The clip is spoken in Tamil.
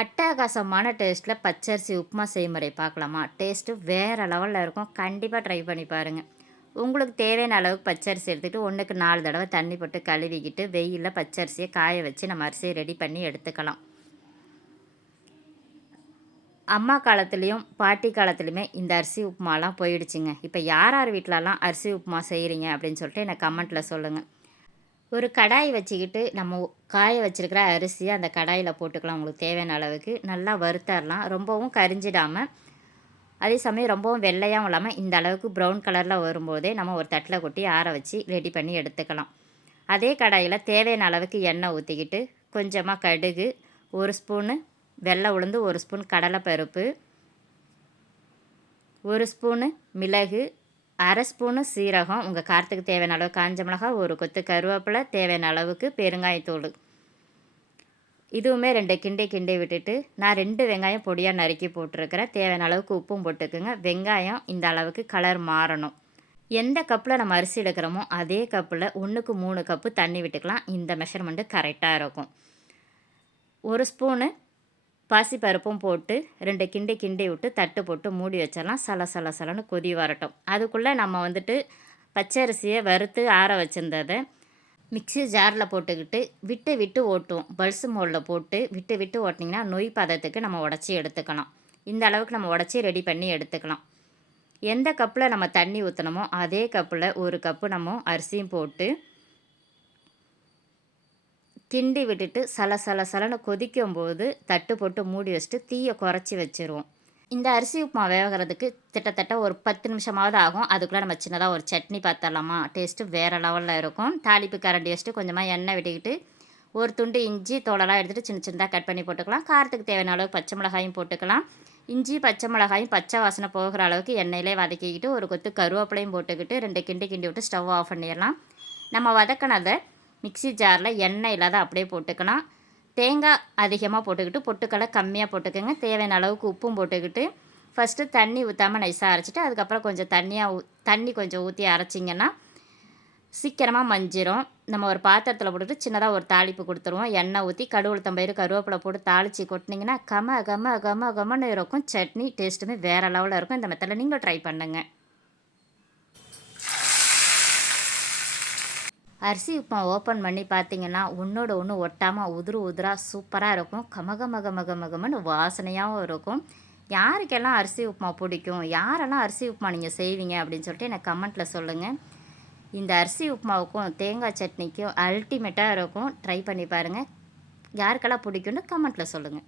அட்டகாசமான டேஸ்ட்டில் பச்சரிசி உப்புமா செய்முறை பார்க்கலாமா? டேஸ்ட்டு வேறு லெவலில் இருக்கும். கண்டிப்பாக ட்ரை பண்ணி பாருங்கள். உங்களுக்கு தேவையான அளவுக்கு பச்சரிசி எடுத்துக்கிட்டு 1க்கு 4 தடவை தண்ணி போட்டு கழுவிக்கிட்டு வெயிலில் பச்சரிசியை காய வச்சு நம்ம அரிசியை ரெடி பண்ணி எடுத்துக்கலாம். அம்மா காலத்துலேயும் பாட்டி காலத்துலேயுமே இந்த அரிசி உப்புமாலாம் போயிடுச்சுங்க. இப்போ யார் யார் வீட்டிலலாம் அரிசி உப்புமா செய்கிறீங்க அப்படின்னு சொல்லிட்டு எனக்கு கமெண்ட்டில் சொல்லுங்கள். ஒரு கடாய் வச்சுக்கிட்டு நம்ம காய வச்சுருக்கிற அரிசியை அந்த கடாயில் போட்டுக்கலாம். உங்களுக்கு தேவையான அளவுக்கு நல்லா வறுத்தரலாம். ரொம்பவும் கரிஞ்சிடாமல், அதே சமயம் ரொம்பவும் வெள்ளையாகவும் இல்லாமல் இந்த அளவுக்கு ப்ரௌன் கலரில் வரும்போதே நம்ம ஒரு தட்டில் கொட்டி ஆற வச்சு ரெடி பண்ணி எடுத்துக்கலாம். அதே கடாயில் தேவையான அளவுக்கு எண்ணெய் ஊற்றிக்கிட்டு கொஞ்சமாக கடுகு, 1 ஸ்பூனு வெள்ளை உளுந்து, 1 ஸ்பூன் கடலைப்பருப்பு, 1 ஸ்பூனு மிளகு, 1/2 ஸ்பூனு சீரகம், உங்கள் காரத்துக்கு தேவையான அளவு காஞ்ச மிளகாய், 1 கொத்து கருவேப்பிலை, தேவையான அளவுக்கு பெருங்காயத்தூள். இதுவுமே 2 கிண்டி விட்டுட்டு நான் 2 வெங்காயம் பொடியாக நறுக்கி போட்டிருக்கிறேன். தேவையான அளவுக்கு உப்பும் போட்டுக்குங்க. வெங்காயம் இந்த அளவுக்கு கலர் மாறணும். எந்த கப்பில் நம்ம அரிசி எடுக்கிறோமோ அதே கப்பில் 1க்கு 3 கப்பு தண்ணி விட்டுக்கலாம். இந்த மெஷர்மெண்ட்டு கரெக்டாக இருக்கும். 1 ஸ்பூனு பாசிப்பருப்பும் போட்டு 2 கிண்டி விட்டு தட்டு போட்டு மூடி வச்சிடலாம். சலன்னு கொதி வரட்டும். அதுக்குள்ளே நம்ம பச்சரிசியை வறுத்து ஆற வச்சுருந்ததை மிக்ஸி ஜாரில் போட்டுக்கிட்டு விட்டு ஓட்டுவோம். பல்ஸ் மோடில் போட்டு விட்டு ஓட்டினீங்கன்னா நொய் பதத்துக்கு நம்ம உடச்சி எடுத்துக்கலாம். இந்த அளவுக்கு நம்ம உடச்சி ரெடி பண்ணி எடுத்துக்கலாம். எந்த கப்பில் நம்ம தண்ணி ஊற்றினமோ அதே கப்பில் 1 கப்பு நம்ம அரிசியும் போட்டு கிண்டி விட்டுட்டு சலன்னு கொதிக்கும்போது தட்டு போட்டு மூடி வச்சுட்டு தீயை குறைச்சி வச்சுருவோம். இந்த அரிசி உப்புமா வேகிறதுக்கு கிட்டத்தட்ட ஒரு 10 நிமிஷமாவது ஆகும். அதுக்குள்ளே நம்ம சின்னதாக ஒரு சட்னி பார்த்துடலாமா? டேஸ்ட்டு வேறு லெவலில் இருக்கும். தாளிப்பு கரண்டி வச்சுட்டு கொஞ்சமாக எண்ணெய் விட்டுக்கிட்டு ஒரு துண்டு இஞ்சி தோலெல்லாம் எடுத்துகிட்டு சின்னதாக கட் பண்ணி போட்டுக்கலாம். காரத்துக்கு தேவையான அளவுக்கு பச்சை மிளகாயும் போட்டுக்கலாம். இஞ்சி பச்சை மிளகாயும் பச்சை வாசனை போகிற அளவுக்கு எண்ணெயிலே வதக்கிக்கிட்டு 1 கொத்து கருவேப்பிலையும் போட்டுக்கிட்டு 2 கிண்டி விட்டு ஸ்டவ் ஆஃப் பண்ணிடலாம். நம்ம வதக்கினதை மிக்ஸி ஜாரில் எண்ணெய் இல்லாத அப்படியே போட்டுக்கலாம். தேங்காய் அதிகமாக போட்டுக்கிட்டு பொட்டுக்கடலை கம்மியாக போட்டுக்கோங்க. தேவையான அளவுக்கு உப்பும் போட்டுக்கிட்டு ஃபஸ்ட்டு தண்ணி ஊற்றாமல் நைஸாக அரைச்சிட்டு அதுக்கப்புறம் கொஞ்சம் தண்ணி கொஞ்சம் ஊற்றி அரைச்சிங்கன்னா சீக்கிரமாக மஞ்சிரும். நம்ம ஒரு பாத்திரத்தில் போட்டுட்டு சின்னதாக ஒரு தாளிப்பு கொடுத்துருவோம். எண்ணெய் ஊற்றி கடுகு உளுத்தம்பயிறு கருவேப்பிலை போட்டு தாளித்து கொட்டினீங்கன்னா கமன்னு இருக்கும். சட்னி டேஸ்ட்டுமே வேறு லெவலில் இருக்கும். இந்த மெத்தடில் நீங்களும் ட்ரை பண்ணுங்கள். அரிசி உப்புமா ஓப்பன் பண்ணி பார்த்தீங்கன்னா ஒன்றோட ஒன்று ஒட்டாமல் உதிராக சூப்பராக இருக்கும். கமகமன்னு வாசனையாகவும் இருக்கும். யாருக்கெல்லாம் அரிசி உப்புமா பிடிக்கும், யாரெல்லாம் அரிசி உப்புமா நீங்கள் செய்வீங்க அப்படின்னு சொல்லிட்டு எனக்கு கமெண்ட்டில் சொல்லுங்கள். இந்த அரிசி உப்புமாவுக்கும் தேங்காய் சட்னிக்கும் அல்டிமேட்டாக இருக்கும். ட்ரை பண்ணி பாருங்கள். யாருக்கெல்லாம் பிடிக்கும்னு கமெண்ட்டில் சொல்லுங்கள்.